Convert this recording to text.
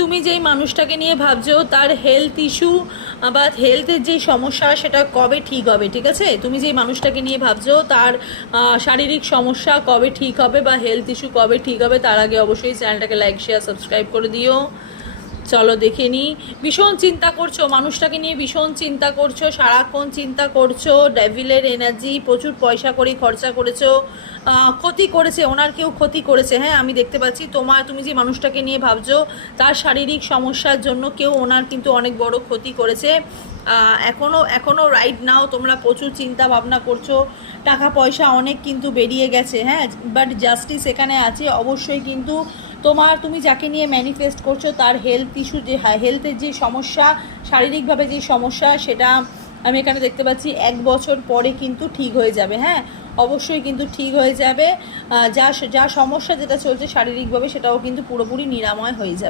তুমি যেই মানুষটাকে নিয়ে ভাবছো তার হেলথ ইস্যু বা হেলথের যে সমস্যা সেটা কবে ঠিক হবে, ঠিক আছে? তুমি যেই মানুষটাকে নিয়ে ভাবছো তার শারীরিক সমস্যা কবে ঠিক হবে বা হেলথ ইস্যু কবে ঠিক হবে, তার আগে অবশ্যই চ্যানেলটাকে লাইক শেয়ার সাবস্ক্রাইব করে দিও। চলো দেখে নিই। ভীষণ চিন্তা করছো মানুষটাকে নিয়ে, ভীষণ চিন্তা করছো, সারাক্ষণ চিন্তা করছো, ডেভিলের এনার্জি, প্রচুর পয়সা করে খরচা করেছো, ক্ষতি করেছে ওনার, কেউ ক্ষতি করেছে। হ্যাঁ আমি দেখতে পাচ্ছি তুমি যে মানুষটাকে নিয়ে ভাবছো তার শারীরিক সমস্যার জন্য কেউ ওনার কিন্তু অনেক বড় ক্ষতি করেছে। এখনও রাইট নাও তোমরা প্রচুর চিন্তা ভাবনা করছো, টাকা পয়সা অনেক কিন্তু বেরিয়ে গেছে। হ্যাঁ বাট জাস্টিস এখানে আছে অবশ্যই, কিন্তু তুমি যাকে নিয়ে ম্যানিফেস্ট করছো তার হেলথ ইস্যু, যে হেলথের যে সমস্যা, শারীরিকভাবে যে সমস্যা, সেটা আমি এখানে দেখতে পাচ্ছি 1 বছর পরে কিন্তু ঠিক হয়ে যাবে। হ্যাঁ অবশ্যই কিন্তু ঠিক হয়ে যাবে। যা সমস্যা যেটা চলছে শারীরিকভাবে সেটাও কিন্তু পুরোপুরি নিরাময় হয়ে যাবে।